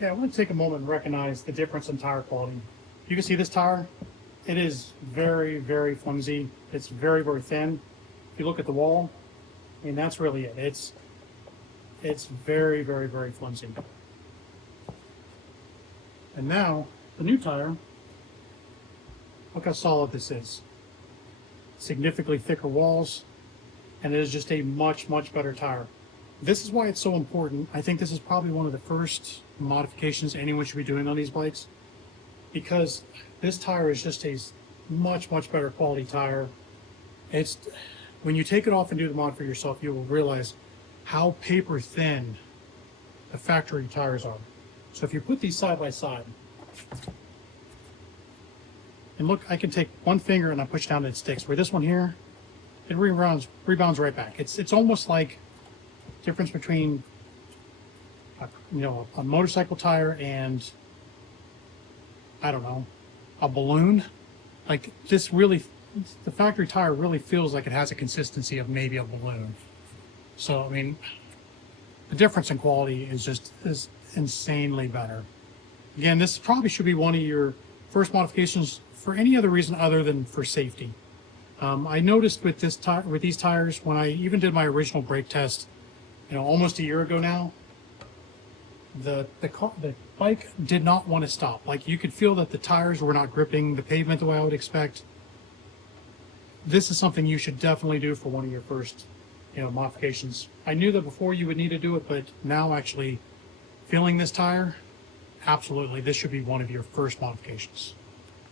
Yeah, I want to take a moment and recognize the difference in tire quality. You can see this tire, it is very, very flimsy. It's very, very thin. If you look at the wall, I mean, that's really it. It's very, very, very flimsy. And now, the new tire, look how solid this is. Significantly thicker walls, and it is just a much, much better tire. This is why it's so important. I think this is probably one of the first modifications anyone should be doing on these bikes, because this tire is just a much, much better quality tire. It's, when you take it off and do the mod for yourself, you will realize how paper thin the factory tires are. So if you put these side by side, and look, I can take one finger and I push down and it sticks. Where this one here, it rebounds right back. It's almost like difference between a motorcycle tire and, I don't know, a balloon. Like this really, the factory tire really feels like it has a consistency of maybe a balloon. So I mean, the difference in quality is insanely better. Again, this probably should be one of your first modifications for any other reason other than for safety. I noticed with these tires, when I even did my original brake test, almost a year ago now, the bike did not want to stop. Like, you could feel that the tires were not gripping the pavement the way I would expect. This is something you should definitely do for one of your first, modifications. I knew that before you would need to do it, but now actually feeling this tire, absolutely, this should be one of your first modifications.